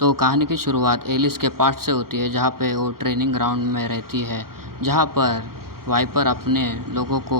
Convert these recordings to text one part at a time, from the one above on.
तो कहानी की शुरुआत एलिस के पास्ट से होती है, जहाँ पे वो ट्रेनिंग ग्राउंड में रहती है, जहाँ पर वाइपर अपने लोगों को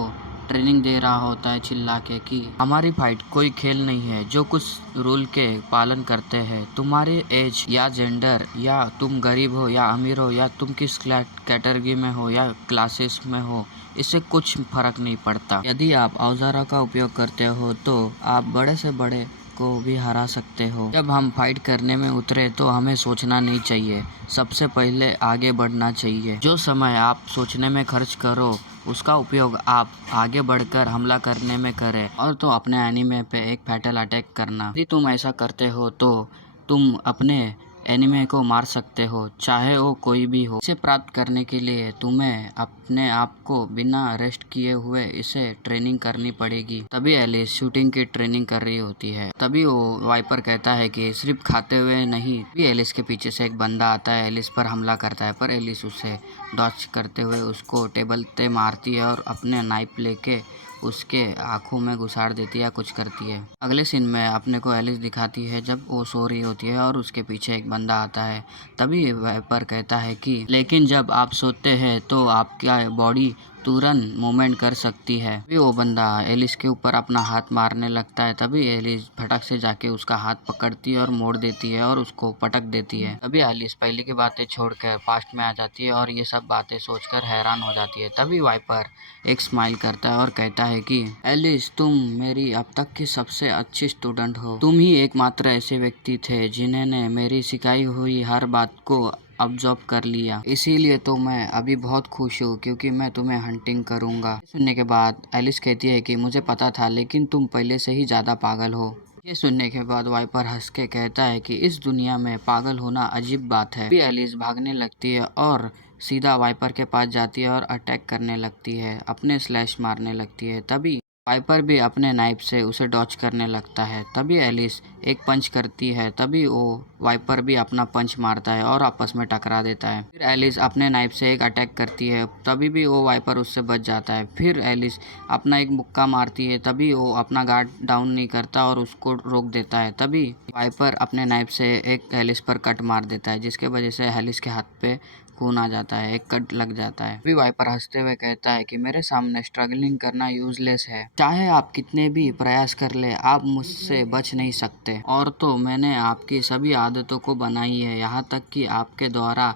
ट्रेनिंग दे रहा होता है चिल्ला के कि हमारी फाइट कोई खेल नहीं है जो कुछ रूल के पालन करते हैं। तुम्हारे एज या जेंडर या तुम गरीब हो या अमीर हो या तुम किस कैटेगरी में हो या क्लासेस में हो, इससे कुछ फर्क नहीं पड़ता। यदि आप औजारों का उपयोग करते हो तो आप बड़े से बड़े को भी हरा सकते हो। जब हम फाइट करने में उतरे तो हमें सोचना नहीं चाहिए, सबसे पहले आगे बढ़ना चाहिए। जो समय आप सोचने में खर्च करो उसका उपयोग आप आगे बढ़कर हमला करने में करें, और तो अपने एनिमे पे एक फैटल अटैक करना। यदि तुम ऐसा करते हो तो तुम अपने एनिमे को मार सकते हो, चाहे वो कोई भी हो। इसे प्राप्त करने के लिए तुम्हें अपने आप को बिना रेस्ट किए हुए इसे ट्रेनिंग करनी पड़ेगी। तभी एलिस शूटिंग की ट्रेनिंग कर रही होती है। तभी वो वाइपर कहता है कि सिर्फ खाते हुए नहीं। तभी एलिस के पीछे से एक बंदा आता है, एलिस पर हमला करता है, पर एलिस उसे डॉच करते हुए उसको टेबल पे मारती है और अपने नाइफ लेके उसके आँखों में घुसाड़ देती है या कुछ करती है। अगले सीन में अपने को एलिस दिखाती है जब वो सो रही होती है और उसके पीछे एक बंदा आता है। तभी वाइपर कहता है कि लेकिन जब आप सोते हैं तो आपका बॉडी तुरंत मूवमेंट कर सकती है। तभी वो बंदा एलिस के ऊपर अपना हाथ मारने लगता है। तभी एलिस फटक से जाके उसका हाथ पकड़ती है और मोड़ देती है और उसको पटक देती है। तभी एलिस पहले की बातें छोड़कर पास्ट में आ जाती है और ये सब बातें सोचकर हैरान हो जाती है। तभी वाइपर एक स्माइल करता है और कहता है कि एलिस, तुम मेरी अब तक की सबसे अच्छी स्टूडेंट हो। तुम ही एकमात्र ऐसे व्यक्ति थे जिन्होंने मेरी सिखाई हुई हर बात को ऑब्जर्व कर लिया। इसीलिए तो मैं अभी बहुत खुश हूँ क्योंकि मैं तुम्हें हंटिंग करूँगा। सुनने के बाद एलिस कहती है कि मुझे पता था, लेकिन तुम पहले से ही ज़्यादा पागल हो। ये सुनने के बाद वाइपर हंस के कहता है कि इस दुनिया में पागल होना अजीब बात है। फिर एलिस भागने लगती है और सीधा वाइपर के पास जाती है और अटैक करने लगती है, अपने स्लैश मारने लगती है। तभी वाइपर भी अपने नाइफ से उसे डॉच करने लगता है। तभी एलिस एक पंच करती है। तभी वो वाइपर भी अपना पंच मारता है और आपस में टकरा देता है। फिर एलिस अपने नाइफ से एक अटैक करती है। तभी भी वो वाइपर उससे बच जाता है। फिर एलिस अपना एक मुक्का मारती है। तभी वो अपना गार्ड डाउन नहीं करता और उसको रोक देता है। तभी वाइपर अपने नाइफ से एक एलिस पर कट मार देता है, जिसके वजह से एलिस के हाथ पे खून आ जाता है, एक कट लग जाता है। फिर वाइपर हंसते हुए कहता है कि मेरे सामने स्ट्रगलिंग करना यूजलेस है। चाहे आप कितने भी प्रयास कर ले, आप मुझसे बच नहीं सकते। और तो मैंने आपकी सभी आदतों को बनाई है, यहाँ तक कि आपके द्वारा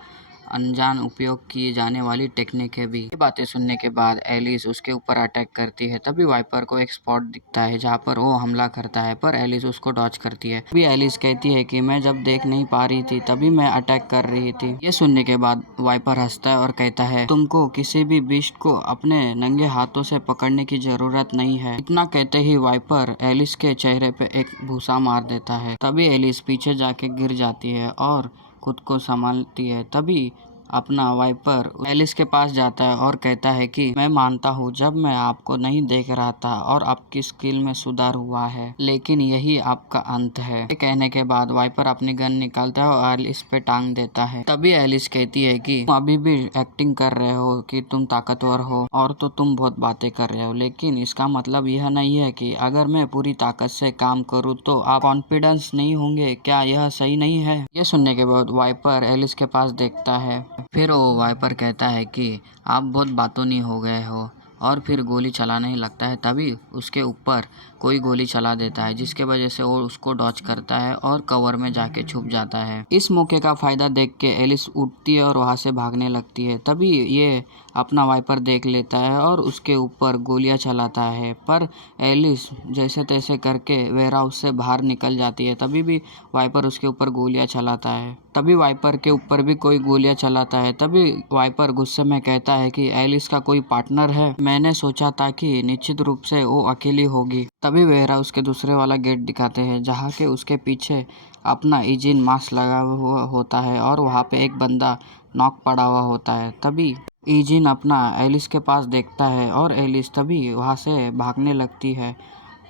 अनजान उपयोग की जाने वाली टेक्निक है भी। ये बातें सुनने के बाद एलिस उसके ऊपर अटैक करती है। तभी वाइपर को एक स्पॉट दिखता है जहाँ पर वो हमला करता है, पर एलिस उसको डॉच करती है। तभी एलिस कहती है कि मैं जब देख नहीं पा रही थी तभी मैं अटैक कर रही थी। ये सुनने के बाद वाइपर हंसता है और कहता है तुमको किसी भी बीस्ट को अपने नंगे हाथों से पकड़ने की जरूरत नहीं है। इतना कहते ही वाइपर एलिस के चेहरे पे एक भूसा मार देता है। तभी एलिस पीछे जाके गिर जाती है और खुद को संभालती है। तभी अपना वाइपर एलिस के पास जाता है और कहता है कि मैं मानता हूँ जब मैं आपको नहीं देख रहा था और आपकी स्किल में सुधार हुआ है, लेकिन यही आपका अंत है। ये कहने के बाद वाइपर अपनी गन निकालता है और एलिस पे टांग देता है। तभी एलिस कहती है कि तुम अभी भी एक्टिंग कर रहे हो कि तुम ताकतवर हो, और तो तुम बहुत बातें कर रहे हो, लेकिन इसका मतलब यह नहीं है कि अगर मैं पूरी ताकत से काम करूँ तो आप कॉन्फिडेंस नहीं होंगे। क्या यह सही नहीं है? ये सुनने के बाद वाइपर एलिस के पास देखता है। फिर वो वाइपर कहता है कि आप बहुत बातूनी हो गए हो, और फिर गोली चलाने ही लगता है। तभी उसके ऊपर कोई गोली चला देता है, जिसके वजह से वो उसको डॉच करता है और कवर में जाके छुप जाता है। इस मौके का फायदा देख के एलिस उठती है और वहां से भागने लगती है। तभी ये अपना वाइपर देख लेता है और उसके ऊपर गोलियां चलाता है, पर एलिस जैसे तैसे करके वेयर हाउस से बाहर निकल जाती है। तभी भी वाइपर उसके ऊपर गोलियां चलाता है। तभी वाइपर के ऊपर भी कोई गोलियां चलाता है। तभी वाइपर गुस्से में कहता है कि एलिस का कोई पार्टनर है? मैंने सोचा था कि निश्चित रूप से वो अकेली होगी। तभी वेयर हाउस के दूसरे वाला गेट दिखाते हैं, जहाँ के उसके पीछे अपना इजिन मास्क लगा हुआ होता है और वहाँ पे एक बंदा नॉक पड़ा हुआ होता है। तभी इजिन अपना एलिस के पास देखता है और एलिस तभी वहाँ से भागने लगती है।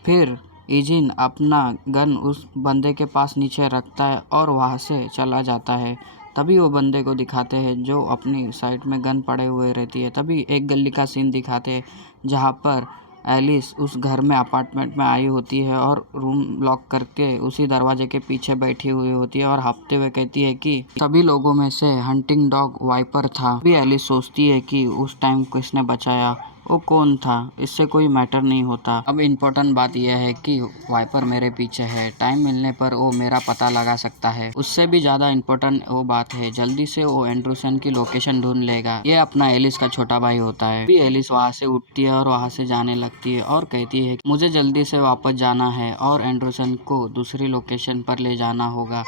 फिर इजिन अपना गन उस बंदे के पास नीचे रखता है और वहाँ से चला जाता है। तभी वो बंदे को दिखाते हैं जो अपनी साइड में गन पड़े हुए रहती है। तभी एक गली का सीन दिखाते हैं जहाँ पर एलिस उस घर में अपार्टमेंट में आई होती है और रूम लॉक करके उसी दरवाजे के पीछे बैठी हुई होती है और हाँफते हुए कहती है कि सभी लोगों में से हंटिंग डॉग वाइपर था। अभी एलिस सोचती है कि उस टाइम किसने बचाया, वो कौन था, इससे कोई मैटर नहीं होता। अब इम्पोर्टेंट बात यह है कि वाइपर मेरे पीछे है, टाइम मिलने पर वो मेरा पता लगा सकता है। उससे भी ज़्यादा इम्पोर्टेंट वो बात है, जल्दी से वो एंडरसन की लोकेशन ढूंढ लेगा। ये अपना एलिस का छोटा भाई होता है। अभी एलिस वहाँ से उठती है और वहाँ से जाने लगती है और कहती है कि मुझे जल्दी से वापस जाना है और एंडरसन को दूसरी लोकेशन पर ले जाना होगा,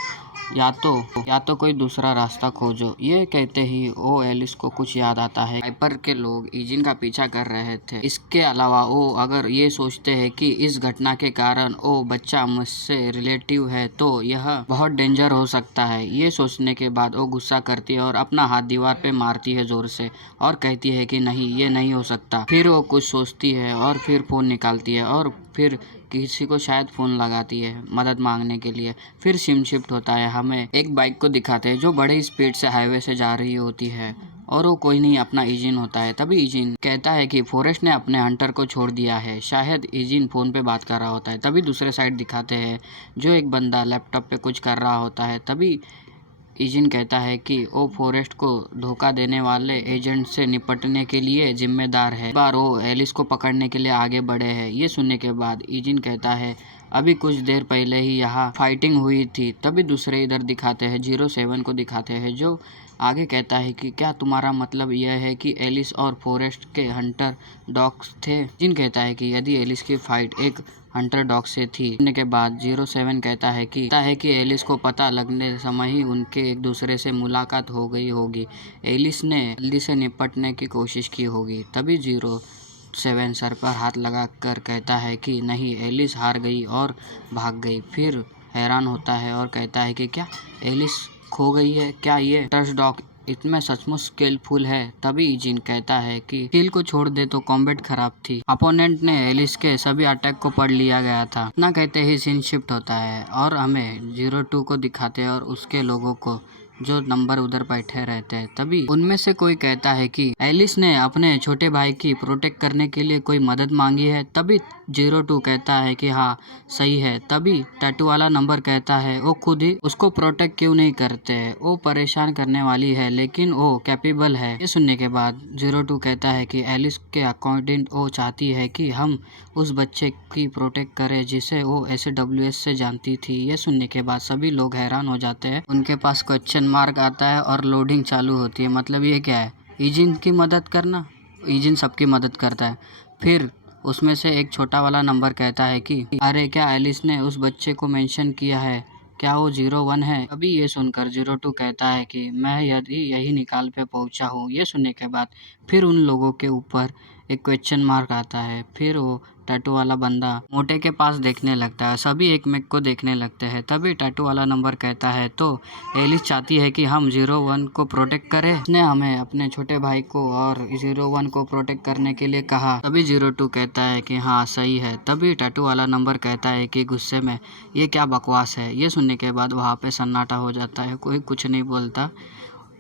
या तो कोई दूसरा रास्ता खोजो। ये कहते ही वो एलिस को कुछ याद आता है। वाइपर के लोग ईजिन का पीछा कर रहे थे। इसके अलावा वो अगर ये सोचते हैं कि इस घटना के कारण वो बच्चा मुझसे रिलेटिव है तो यह बहुत डेंजर हो सकता है। ये सोचने के बाद वो गुस्सा करती है और अपना हाथ दीवार पे मारती है जोर से और कहती है कि नहीं, ये नहीं हो सकता। फिर वो कुछ सोचती है और फिर फोन निकालती है और फिर किसी को शायद फ़ोन लगाती है मदद मांगने के लिए। फिर सिम शिफ्ट होता है, हमें एक बाइक को दिखाते हैं जो बड़े स्पीड से हाईवे से जा रही होती है और वो कोई नहीं, अपना ईजिन होता है। तभी ईजिन कहता है कि फॉरेस्ट ने अपने हंटर को छोड़ दिया है। शायद ईजिन फ़ोन पे बात कर रहा होता है। तभी दूसरे साइड दिखाते हैं जो एक बंदा लैपटॉप पे कुछ कर रहा होता है। तभी ईजिन कहता है कि वो फॉरेस्ट को धोखा देने वाले एजेंट से निपटने के लिए जिम्मेदार है। इस बार वो एलिस को पकड़ने के लिए आगे बढ़े हैं। ये सुनने के बाद ईजिन कहता है अभी कुछ देर पहले ही यहाँ फाइटिंग हुई थी। तभी दूसरे इधर दिखाते हैं 07 को दिखाते हैं जो आगे कहता है कि क्या तुम्हारा मतलब यह है कि एलिस और फॉरेस्ट के हंटर डॉग्स थे। ईजिन कहता है कि यदि एलिस की फाइट एक हंटर डॉग से थी। सुनने के बाद 07 कहता है कि एलिस को पता लगने समय ही उनके एक दूसरे से मुलाकात हो गई होगी। एलिस ने जल्दी से निपटने की कोशिश की होगी। तभी 07 सर पर हाथ लगा कर कहता है कि नहीं, एलिस हार गई और भाग गई। फिर हैरान होता है और कहता है कि क्या एलिस खो गई है? क्या ये हंटर्स डॉग इसमें सचमुच स्किलफुल है? तभी ईजिन कहता है कि स्किल को छोड़ दे तो कॉम्बैट खराब थी। अपोनेंट ने एलिस के सभी अटैक को पढ़ लिया गया था। इतना कहते ही सीन शिफ्ट होता है और हमें 02 को दिखाते हैं और उसके लोगों को जो नंबर उधर बैठे रहते हैं। तभी उनमें से कोई कहता है कि एलिस ने अपने छोटे भाई की प्रोटेक्ट करने के लिए कोई मदद मांगी है। तभी 02 कहता है कि हाँ सही है। तभी टैटू वाला नंबर कहता है वो खुद ही उसको प्रोटेक्ट क्यों नहीं करते, वो परेशान करने वाली है लेकिन वो कैपेबल है। ये सुनने के बाद 02 कहता है कि एलिस के अकॉर्डिंग वो चाहती है कि हम उस बच्चे की प्रोटेक्ट करें जिसे वो SWS से जानती थी। ये सुनने के बाद सभी लोग हैरान हो जाते हैं। उनके पास क्वेश्चन मार्क आता है और लोडिंग चालू होती है। मतलब ये क्या है, ईजिन की मदद करना? ईजिन सबकी मदद करता है। फिर उसमें से एक छोटा वाला नंबर कहता है कि अरे क्या एलिस ने उस बच्चे को मेंशन किया है, क्या वो 01 है? अभी ये सुनकर 02 कहता है कि मैं यदि यही निकाल पे पहुंचा हूँ। ये सुनने के बाद फिर उन लोगों के ऊपर एक क्वेश्चन मार्क आता है। फिर वो टैटू वाला बंदा मोटे के पास देखने लगता है। सभी एक मेक को देखने लगते हैं। तभी टैटू वाला नंबर कहता है तो एलिस चाहती है कि हम 01 को प्रोटेक्ट करें। उसने हमें अपने छोटे भाई को और 01 को प्रोटेक्ट करने के लिए कहा। तभी 02 कहता है कि हाँ सही है। तभी टैटू वाला नंबर कहता है कि गुस्से में ये क्या बकवास है। ये सुनने के बाद वहाँ पे सन्नाटा हो जाता है, कोई कुछ नहीं बोलता।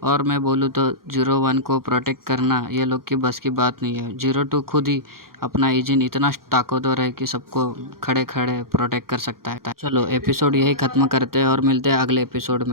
और मैं बोलूँ तो 01 को प्रोटेक्ट करना ये लोग की बस की बात नहीं है। 02 खुद ही अपना ईजिन इतना ताकतवर है कि सबको खड़े खड़े प्रोटेक्ट कर सकता है। चलो एपिसोड यही ख़त्म करते हैं और मिलते हैं अगले एपिसोड में।